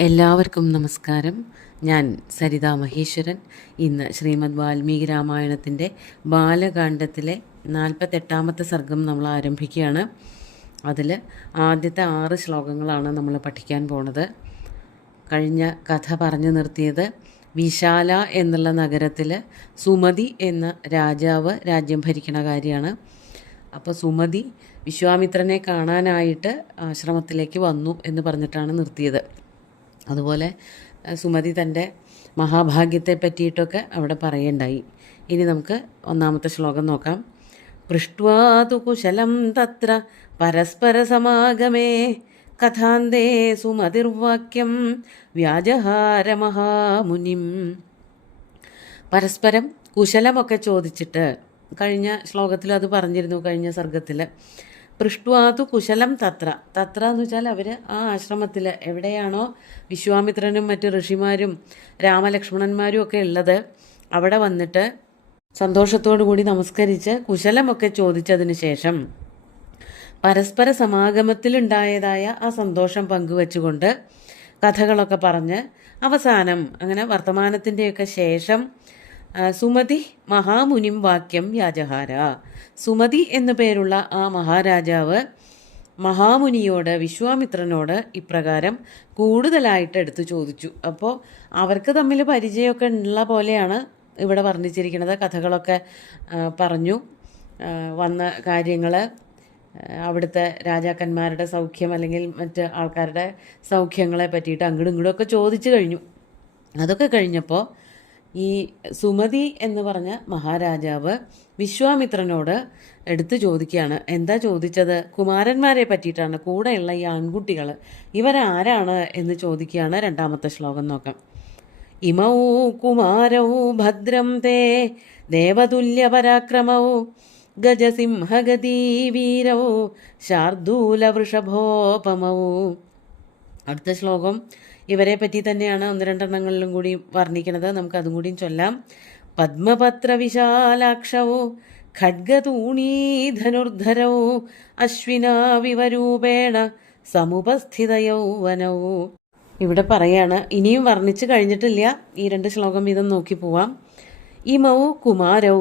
എല്ലാവർക്കും നമസ്കാരം. ഞാൻ സരിത മഹേശ്വരൻ. ഇന്ന് ശ്രീമദ് വാൽമീകി രാമായണത്തിൻ്റെ ബാലകാണ്ഡത്തിലെ 48ാമത്തെ സർഗം നമ്മൾ ആരംഭിക്കുകയാണ്. അതിൽ ആദ്യത്തെ 6 ശ്ലോകങ്ങളാണ് നമ്മൾ പഠിക്കാൻ പോണത്. കഴിഞ്ഞ കഥ പറഞ്ഞു നിർത്തിയത് വിശാല എന്നുള്ള നഗരത്തിൽ സുമതി എന്ന രാജാവ് രാജ്യം ഭരിക്കണ കാര്യമാണ്. അപ്പോൾ സുമതി വിശ്വാമിത്രനെ കാണാനായിട്ട് ആശ്രമത്തിലേക്ക് വന്നു എന്ന് പറഞ്ഞിട്ടാണ് നിർത്തിയത്. അതുപോലെ സുമതി തൻ്റെ മഹാഭാഗ്യത്തെ പറ്റിയിട്ടൊക്കെ അവിടെ പറയണ്ടായി. ഇനി നമുക്ക് 1ാമത്തെ ശ്ലോകം നോക്കാം. പൃഷ്ട്വാ തു കുശലം തത്ര പരസ്പര സമാഗമേ കഥാന്തേ സുമതിർവാക്യം വ്യാജഹാര മഹാമുനിം. പരസ്പരം കുശലമൊക്കെ ചോദിച്ചിട്ട്, കഴിഞ്ഞ ശ്ലോകത്തിൽ അത് പറഞ്ഞിരുന്നു, കഴിഞ്ഞ സർഗത്തിൽ. പൃഷ്ട്വാതു കുശലം തത്ര. തത്ര എന്ന് വെച്ചാൽ അവർ ആ ആശ്രമത്തിൽ എവിടെയാണോ വിശ്വാമിത്രനും മറ്റ് ഋഷിമാരും രാമലക്ഷ്മണന്മാരും ഒക്കെ ഉള്ളത് അവിടെ വന്നിട്ട് സന്തോഷത്തോടു കൂടി നമസ്കരിച്ച് കുശലമൊക്കെ ചോദിച്ചതിന് ശേഷം പരസ്പര സമാഗമത്തിലുണ്ടായതായ ആ സന്തോഷം പങ്കുവെച്ചുകൊണ്ട് കഥകളൊക്കെ പറഞ്ഞ് അവസാനം അങ്ങനെ വർത്തമാനത്തിൻ്റെയൊക്കെ ശേഷം സുമതി മഹാമുനിം വാക്യം വ്യാജഹാര. സുമതി എന്നു പേരുള്ള ആ മഹാരാജാവ് മഹാമുനിയോട്, വിശ്വാമിത്രനോട് ഇപ്രകാരം കൂടുതലായിട്ട് എടുത്തു ചോദിച്ചു. അപ്പോൾ അവർക്ക് തമ്മിൽ പരിചയമൊക്കെ ഉള്ള പോലെയാണ് ഇവിടെ വർണ്ണിച്ചിരിക്കുന്നത്. കഥകളൊക്കെ പറഞ്ഞു, വന്ന കാര്യങ്ങൾ, അവിടുത്തെ രാജാക്കന്മാരുടെ സൗഖ്യം അല്ലെങ്കിൽ മറ്റ് ആൾക്കാരുടെ സൗഖ്യങ്ങളെ പറ്റിയിട്ട് അങ്ങോട്ടും ഇങ്ങോട്ടും ഒക്കെ ചോദിച്ചു കഴിഞ്ഞു. അതൊക്കെ കഴിഞ്ഞപ്പോൾ ഈ സുമതി എന്ന് പറഞ്ഞ മഹാരാജാവ് വിശ്വാമിത്രനോട് എടുത്തു ചോദിക്കുകയാണ്. എന്താ ചോദിച്ചത്? കുമാരന്മാരെ പറ്റിയിട്ടാണ്. കൂടെയുള്ള ഈ ആൺകുട്ടികൾ ഇവരാരാണ് എന്ന് ചോദിക്കുകയാണ്. 2ാമത്തെ ശ്ലോകം നോക്കാം. ഇമൗ കുമാരൗ ഭദ്രം തേ ദേവതുല്യ പരാക്രമൗ ഗജസിംഹഗതീ വീരൗ ശാർദൂല വൃഷഭോപമൗ. അടുത്ത ശ്ലോകം ഇവരെ പറ്റി തന്നെയാണ്. 1-2 കൂടി വർണ്ണിക്കുന്നത്. നമുക്കതും കൂടിയും ചൊല്ലാം. പദ്മപത്ര വിശാലാക്ഷൗ ഖഡ്ഗതൂണീധനുർധരൗ അശ്വിനാ വിവരൂപേണ സമുപസ്ഥിത യൗവനൗ. ഇവിടെ പറയാണ്, ഇനിയും വർണ്ണിച്ച് കഴിഞ്ഞിട്ടില്ല. ഈ 2 ശ്ലോകം വീതം നോക്കി പോവാം. ഇമൗ കുമാരൗ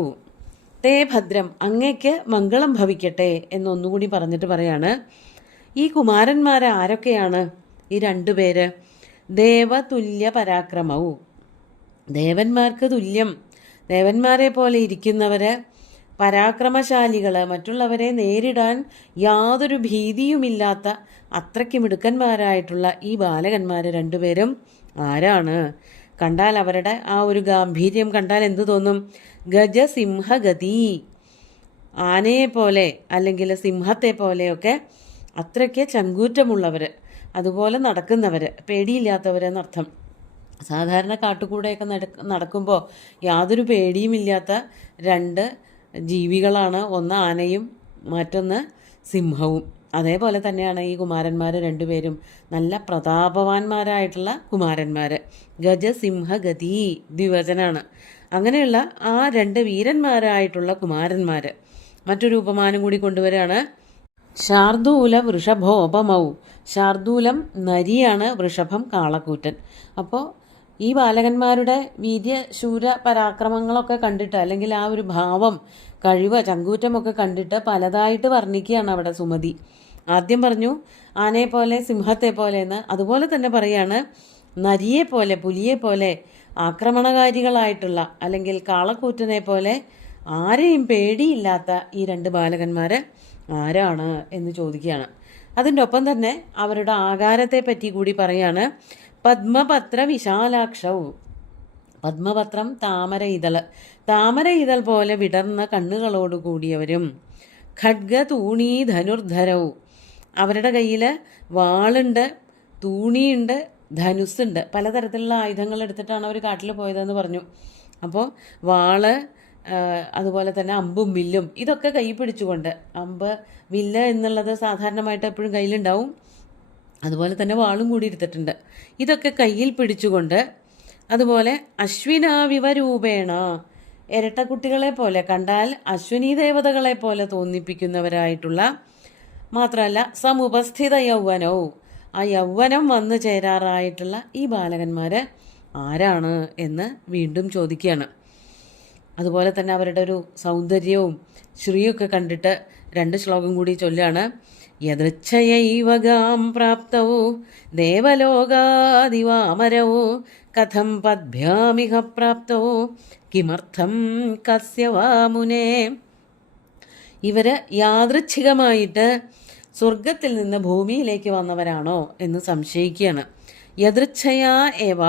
തേ ഭദ്രം, അങ്ങയ്ക്ക് മംഗളം ഭവിക്കട്ടെ എന്നൊന്നുകൂടി പറഞ്ഞിട്ട് പറയാണ്. ഈ കുമാരന്മാർ ആരൊക്കെയാണ്? ഈ 2 പേര്. ദേവതുല്യ പരാക്രമവും, ദേവന്മാർക്ക് തുല്യം, ദേവന്മാരെ പോലെ ഇരിക്കുന്നവർ, പരാക്രമശാലികൾ, മറ്റുള്ളവരെ നേരിടാൻ യാതൊരു ഭീതിയുമില്ലാത്ത അത്രയ്ക്ക് മിടുക്കന്മാരായിട്ടുള്ള ഈ ബാലകന്മാർ 2 പേരും ആരാണ്? കണ്ടാൽ അവരുടെ ആ ഒരു ഗാംഭീര്യം കണ്ടാൽ എന്തു തോന്നും? ഗജസിംഹഗതി, ആനയെ പോലെ അല്ലെങ്കിൽ സിംഹത്തെ പോലെയൊക്കെ അത്രയ്ക്ക് ചങ്കൂറ്റമുള്ളവർ, അതുപോലെ നടക്കുന്നവർ, പേടിയില്ലാത്തവരെന്നർത്ഥം. സാധാരണ കാട്ടുകൂടെയൊക്കെ നടക്കുമ്പോൾ യാതൊരു പേടിയുമില്ലാത്ത 2 ജീവികളാണ്. ഒന്ന് ആനയും മറ്റൊന്ന് സിംഹവും. അതേപോലെ തന്നെയാണ് ഈ കുമാരന്മാർ 2 പേരും. നല്ല പ്രതാപവാന്മാരായിട്ടുള്ള കുമാരന്മാർ. ഗജസിംഹഗതി ദ്വിവചനാണ്. അങ്ങനെയുള്ള ആ 2 വീരന്മാരായിട്ടുള്ള കുമാരന്മാർ. മറ്റൊരു ഉപമാനം കൂടി കൊണ്ടുവരികയാണ്. ശാർദൂല വൃഷഭോപമൗ. ശാർദൂലം നരിയാണ്, വൃഷഭം കാളക്കൂറ്റൻ. അപ്പോൾ ഈ ബാലകന്മാരുടെ വീര്യശൂര പരാക്രമങ്ങളൊക്കെ കണ്ടിട്ട്, അല്ലെങ്കിൽ ആ ഒരു ഭാവം, കഴിവ്, ചങ്കൂറ്റമൊക്കെ കണ്ടിട്ട് പലതായിട്ട് വർണ്ണിക്കുകയാണ് അവിടെ സുമതി. ആദ്യം പറഞ്ഞു ആനയെ പോലെ, സിംഹത്തെ പോലെ എന്ന്. അതുപോലെ തന്നെ പറയാണ് നരിയെ പോലെ, പുലിയെ പോലെ ആക്രമണകാരികളായിട്ടുള്ള അല്ലെങ്കിൽ കാളക്കൂറ്റനെ പോലെ ആരെയും പേടിയില്ലാത്ത ഈ 2 ബാലകന്മാർ ആരാണ് എന്ന് ചോദിക്കുകയാണ്. അതിൻ്റെ ഒപ്പം തന്നെ അവരുടെ ആകാരത്തെ പറ്റി കൂടി പറയാണ്. പദ്മപത്ര വിശാലാക്ഷവും, പദ്മപത്രം താമര ഇതൾ, താമര ഇതൾ പോലെ വിടർന്ന കണ്ണുകളോട് കൂടിയവരും. ഖഡ്ഗ തൂണീ ധനുർധരവും, അവരുടെ കയ്യിൽ വാളുണ്ട്, തൂണിയുണ്ട്, ധനുസ്സുണ്ട്. പലതരത്തിലുള്ള ആയുധങ്ങൾ എടുത്തിട്ടാണ് അവർ കാട്ടിൽ പോയതെന്ന് പറഞ്ഞു. അപ്പോൾ വാള്, അതുപോലെ തന്നെ അമ്പും വില്ലും, ഇതൊക്കെ കൈ പിടിച്ചുകൊണ്ട്, അമ്പ് വില്ല് എന്നുള്ളത് സാധാരണമായിട്ട് എപ്പോഴും കയ്യിലുണ്ടാവും. അതുപോലെ തന്നെ വാളും കൂടി എടുത്തിട്ടുണ്ട്. ഇതൊക്കെ കയ്യിൽ പിടിച്ചുകൊണ്ട്, അതുപോലെ അശ്വിനാവിവരൂപേണ, ഇരട്ടക്കുട്ടികളെ പോലെ, കണ്ടാൽ അശ്വിനി ദേവതകളെ പോലെ തോന്നിപ്പിക്കുന്നവരായിട്ടുള്ള, മാത്രമല്ല സമുപസ്ഥിത യൗവനവും, ആ യൗവനം വന്നു ചേരാറായിട്ടുള്ള ഈ ബാലകന്മാർ ആരാണ് എന്ന് വീണ്ടും ചോദിക്കുകയാണ്. അതുപോലെ തന്നെ അവരുടെ ഒരു സൗന്ദര്യവും ശ്രീയൊക്കെ കണ്ടിട്ട് 2 ശ്ലോകം കൂടി ചൊല്ലാണ്. യദൃച്ഛയൈവ പ്രാപ്തവോ ദേവലോകാദിവാമരവോ കഥം പദ്ഭ്യാമിഹ പ്രാപ്തവോ കിമർത്ഥം കസ്യ വാ മുനേ. ഇവര് യാദൃച്ഛികമായിട്ട് സ്വർഗത്തിൽ നിന്ന് ഭൂമിയിലേക്ക് വന്നവരാണോ എന്ന് സംശയിക്കുകയാണ്. യദൃച്ഛയാ ഏവ,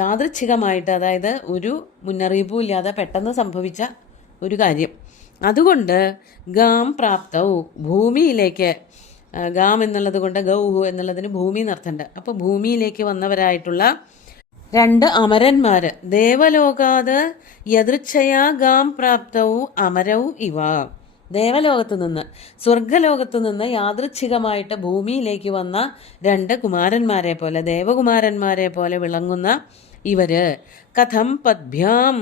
യാദൃച്ഛികമായിട്ട്, അതായത് ഒരു മുന്നറിയിപ്പും ഇല്ലാതെ പെട്ടെന്ന് സംഭവിച്ച ഒരു കാര്യം. അതുകൊണ്ട് ഗാം പ്രാപ്തവും, ഭൂമിയിലേക്ക്, ഗാം എന്നുള്ളത് കൊണ്ട് ഗൗഹു എന്നുള്ളതിന് ഭൂമി എന്നർത്ഥമുണ്ട്. അപ്പോൾ ഭൂമിയിലേക്ക് വന്നവരായിട്ടുള്ള 2 അമരന്മാർ, ദേവലോകാത് യദൃച്ഛയാ ഗാം പ്രാപ്തവും അമരവും ഇവ, ദേവലോകത്ത് നിന്ന്, സ്വർഗലോകത്ത് നിന്ന് യാദൃച്ഛികമായിട്ട് ഭൂമിയിലേക്ക് വന്ന 2 കുമാരന്മാരെ പോലെ, ദേവകുമാരന്മാരെ പോലെ വിളങ്ങുന്ന ഇവര് കഥം പദ്ഭ്യാം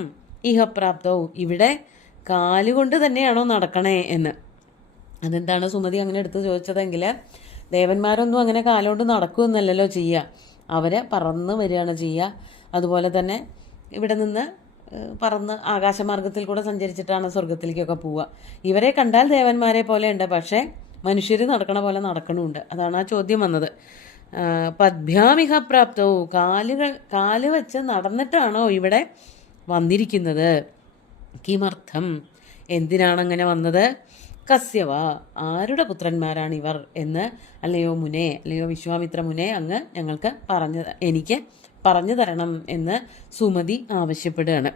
ഇഹ പ്രാപ്തവും, ഇവിടെ കാലുകൊണ്ട് തന്നെയാണോ നടക്കണേ എന്ന്. അതെന്താണ് സുമതി അങ്ങനെ എടുത്ത് ചോദിച്ചതെങ്കിൽ, ദേവന്മാരൊന്നും അങ്ങനെ കാലുകൊണ്ട് നടക്കുമെന്നല്ലല്ലോ ചെയ്യുക, അവരെ പറന്ന് വരികയാണ് ചെയ്യുക. അതുപോലെ തന്നെ ഇവിടെ നിന്ന് പറന്ന് ആകാശമാർഗത്തിൽ കൂടെ സഞ്ചരിച്ചിട്ടാണ് സ്വർഗത്തിലേക്കൊക്കെ പോവുക. ഇവരെ കണ്ടാൽ ദേവന്മാരെ പോലെ ഉണ്ട്, പക്ഷേ മനുഷ്യർ നടക്കണ പോലെ നടക്കണമുണ്ട്. അതാണ് ആ ചോദ്യം വന്നത്. പദ്ഭ്യാമിഹ പ്രാപ്തവും, കാല് വെച്ച് നടന്നിട്ടാണോ ഇവിടെ വന്നിരിക്കുന്നത്? കിമർത്ഥം, എന്തിനാണ് അങ്ങനെ വന്നത്? കസ്യവ, ആരുടെ പുത്രന്മാരാണ് ഇവർ എന്ന്, അല്ലയോ മുനെ, അല്ലയോ വിശ്വാമിത്ര മുനെ, അങ്ങ് ഞങ്ങൾക്ക് എനിക്ക് പറഞ്ഞു തരണം എന്ന് സുമതി ആവശ്യപ്പെടുകയാണ്.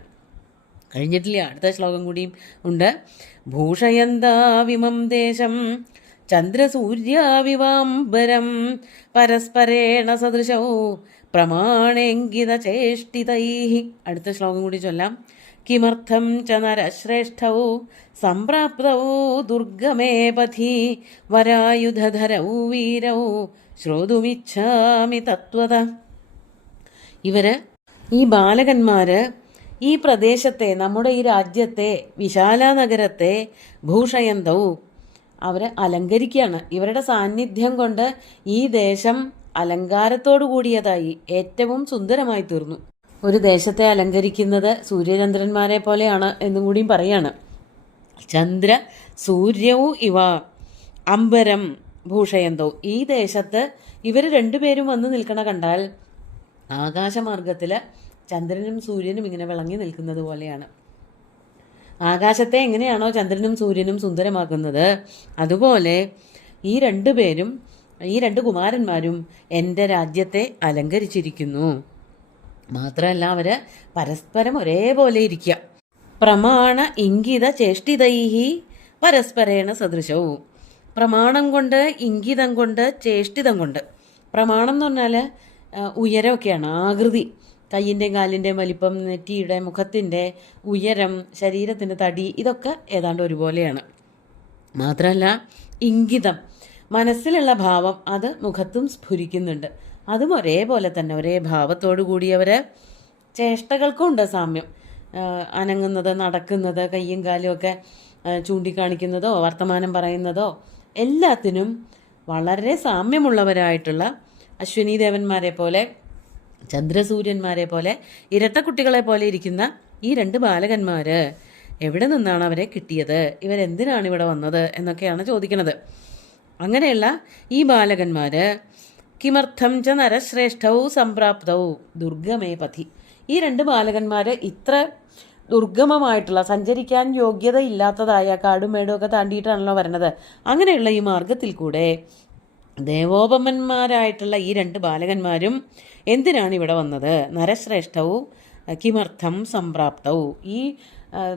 കഴിഞ്ഞിട്ടില്ല, അടുത്ത ശ്ലോകം കൂടിയും ഉണ്ട്. ഭൂഷയന്താവിമം ദേശം ചന്ദ്രസൂര്യാവിവാംബരം പരസ്പരേണ സദൃശോ പ്രമാണേങ്കിത ചേഷ്ടിതൈ. അടുത്ത ശ്ലോകം കൂടി ചൊല്ലാം. കിമർത്ഥം ച നരശ്രേഷ്ഠൗ സംപ്രാപ്തൗ ദുർഗമേ പഥി വരായുധധരൗ വീരൗ ശ്രോതുമിച്ഛാമി തത്വത. ഇവര്, ഈ ബാലകന്മാര് ഈ പ്രദേശത്തെ, നമ്മുടെ ഈ രാജ്യത്തെ, വിശാല നഗരത്തെ ഭൂഷയന്തവും, അവർ അലങ്കരിക്കുകയാണ്. ഇവരുടെ സാന്നിധ്യം കൊണ്ട് ഈ ദേശം അലങ്കാരത്തോടു കൂടിയതായി, ഏറ്റവും സുന്ദരമായി തീർന്നു. ഒരു ദേശത്തെ അലങ്കരിക്കുന്നത് സൂര്യചന്ദ്രന്മാരെ പോലെയാണ് എന്നും കൂടിയും പറയാണ്. ചന്ദ്ര സൂര്യവും ഇവ അംബരം ഭൂഷയന്തവും, ഈ ദേശത്ത് ഇവർ 2 പേരും വന്ന് നിൽക്കണ കണ്ടാൽ ആകാശമാർഗത്തിൽ ചന്ദ്രനും സൂര്യനും ഇങ്ങനെ വിളങ്ങി നിൽക്കുന്നത് പോലെയാണ്. ആകാശത്തെ എങ്ങനെയാണോ ചന്ദ്രനും സൂര്യനും സുന്ദരമാക്കുന്നത്, അതുപോലെ ഈ 2 പേരും, ഈ 2 കുമാരന്മാരും എൻ്റെ രാജ്യത്തെ അലങ്കരിച്ചിരിക്കുന്നു. മാത്രമല്ല അവർ പരസ്പരം ഒരേപോലെ ഇരിക്കുക. പ്രമാണ ഇംഗിത ചേഷ്ടിതൈഹി പരസ്പരേണ സദൃശവും, പ്രമാണം കൊണ്ട്, ഇംഗിതം കൊണ്ട്, ചേഷ്ടിതം കൊണ്ട്. പ്രമാണം എന്ന് പറഞ്ഞാൽ ഉയരമൊക്കെയാണ്, ആകൃതി, കയ്യിൻ്റെയും കാലിൻ്റെയും വലിപ്പം, നെറ്റിയുടെ, മുഖത്തിൻ്റെ ഉയരം, ശരീരത്തിൻ്റെ തടി, ഇതൊക്കെ ഏതാണ്ട് ഒരുപോലെയാണ്. മാത്രമല്ല ഇംഗിതം, മനസ്സിലുള്ള ഭാവം, അത് മുഖത്തും സ്ഫുരിക്കുന്നുണ്ട്. അതും ഒരേപോലെ തന്നെ, ഒരേ ഭാവത്തോടു കൂടിയവർ. ചേഷ്ടകൾക്കും ഉണ്ട് സാമ്യം. അനങ്ങുന്നത്, നടക്കുന്നത്, കയ്യും കാലും ഒക്കെ ചൂണ്ടിക്കാണിക്കുന്നതോ വർത്തമാനം പറയുന്നതോ എല്ലാത്തിനും വളരെ സാമ്യമുള്ളവരായിട്ടുള്ള അശ്വിനി ദേവന്മാരെ പോലെ, ചന്ദ്രസൂര്യന്മാരെ പോലെ, ഇരട്ടക്കുട്ടികളെ പോലെ ഇരിക്കുന്ന ഈ 2 ബാലകന്മാർ എവിടെ നിന്നാണ് അവരെ കിട്ടിയത്? ഇവരെന്തിനാണ് ഇവിടെ വന്നത് എന്നൊക്കെയാണ് ചോദിക്കുന്നത്. അങ്ങനെയുള്ള ഈ ബാലകന്മാർ കിമർത്ഥം ച നരശ്രേഷ്ഠവും സംപ്രാപ്തവും ദുർഗമേ പഥി. ഈ 2 ബാലകന്മാർ ഇത്ര ദുർഗമമായിട്ടുള്ള, സഞ്ചരിക്കാൻ യോഗ്യതയില്ലാത്തതായ കാടും മേടും ഒക്കെ താണ്ടിയിട്ടാണല്ലോ വരണത്. അങ്ങനെയുള്ള ഈ മാർഗത്തിൽ കൂടെ ദേവോപമന്മാരായിട്ടുള്ള ഈ 2 ബാലകന്മാരും എന്തിനാണ് ഇവിടെ വന്നത്? നരശ്രേഷ്ഠവും കിമർത്ഥം സംപ്രാപ്തവും, ഈ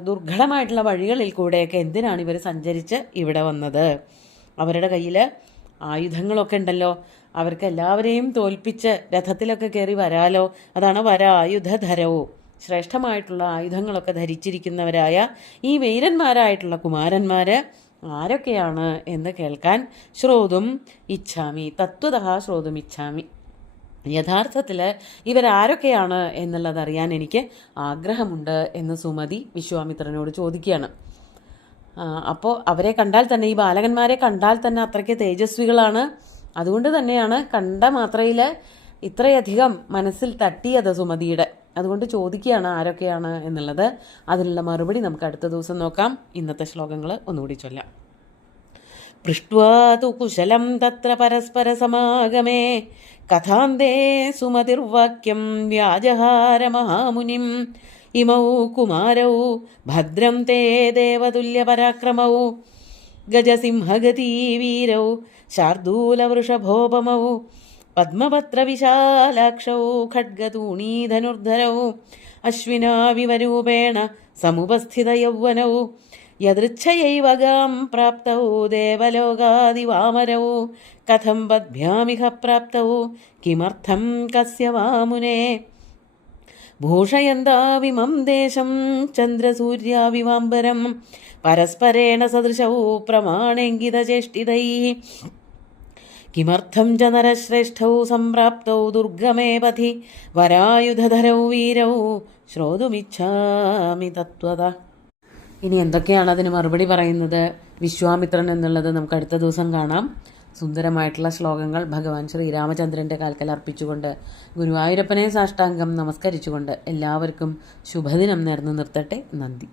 ദുർഘടമായിട്ടുള്ള വഴികളിൽ കൂടെയൊക്കെ എന്തിനാണ് ഇവർ സഞ്ചരിച്ച് ഇവിടെ വന്നത്? അവരുടെ കയ്യിൽ ആയുധങ്ങളൊക്കെ ഉണ്ടല്ലോ, അവർക്ക് എല്ലാവരെയും തോൽപ്പിച്ച് രഥത്തിലൊക്കെ കയറി വരാലോ. അതാണ് വരായുധധരവും, ശ്രേഷ്ഠമായിട്ടുള്ള ആയുധങ്ങളൊക്കെ ധരിച്ചിരിക്കുന്നവരായ ഈ വീരന്മാരായിട്ടുള്ള കുമാരന്മാർ ആരൊക്കെയാണ് എന്ന് കേൾക്കാൻ ശ്രോതും ഇച്ഛാമി, തത്വതഃ ശ്രോതും ഇച്ഛാമി. യഥാർത്ഥത്തിൽ ഇവരാരൊക്കെയാണ് എന്നുള്ളതറിയാൻ എനിക്ക് ആഗ്രഹമുണ്ട് എന്ന് സുമതി വിശ്വാമിത്രനോട് ചോദിക്കുകയാണ്. അപ്പോൾ അവരെ കണ്ടാൽ തന്നെ, ഈ ബാലകന്മാരെ കണ്ടാൽ തന്നെ അത്രയ്ക്ക് തേജസ്വികളാണ്, അതുകൊണ്ട് തന്നെയാണ് കണ്ട മാത്രയിൽ ഇത്രയധികം മനസ്സിൽ തട്ടിയത് സുമതിയുടെ. അതുകൊണ്ട് ചോദിക്കുകയാണ് ആരൊക്കെയാണ് എന്നുള്ളത്. അതിനുള്ള മറുപടി നമുക്ക് അടുത്ത ദിവസം നോക്കാം. ഇന്നത്തെ ശ്ലോകങ്ങൾ ഒന്നുകൂടി ചൊല്ലാം. പൃഷ്ട്വാ തു കുശലം തത്ര പരസ്പര സമാഗമേ കഥാന്തേ സുമതിർവാക്യം വ്യാജഹാര മഹാമുനിം ഇമൗ കുമാരൗ ഭദ്രം തേ ദേവതുല്യപരാക്രമൗ ഗജസിംഹഗതീ വീരൗ ശാർദൂലവൃഷഭോപമൗ പദ്മപത്രവിശാലാക്ഷൗ ഖഡ്ഗതൂണീധനുർധരൗ അശ്വിനാവിവരൂപേണ സമുപസ്ഥിതയൗവനൗ യദൃച്ഛയൈവ ഗാം പ്രാപ്തൗ ദേവലോകാദിവാമരൗ കഥം പദ്ഭ്യാമിഹ പ്രാപ്തൗ കിമർത്ഥം കസ്യ വാമുനേ ഭൂഷയന്താവിമം ദേശം ചന്ദ്രസൂര്യാവിവാംബരം പരസ്പരേണ സദൃശൗ പ്രമാണേങ്കിതചേഷ്ടിതൈഃ കിമർത്ഥം ച നരശ്രേഷ്ഠൗ സംപ്രാപ്തൗ ദുർഗമേ പഥി വരായുധധരൗ വീരൗ ശ്രോതുമിച്ഛാമി തത്വത. ഇനി എന്തൊക്കെയാണ് അതിന് മറുപടി പറയുന്നത് വിശ്വാമിത്രൻ എന്നുള്ളത് നമുക്ക് അടുത്ത ദിവസം കാണാം. സുന്ദരമായിട്ടുള്ള ശ്ലോകങ്ങൾ ഭഗവാൻ ശ്രീരാമചന്ദ്രൻ്റെ കാൽക്കൽ അർപ്പിച്ചുകൊണ്ട് ഗുരുവായൂരപ്പനെ സാഷ്ടാംഗം നമസ്കരിച്ചുകൊണ്ട് എല്ലാവർക്കും ശുഭദിനം നേർന്നു നിർത്തട്ടെ. നന്ദി.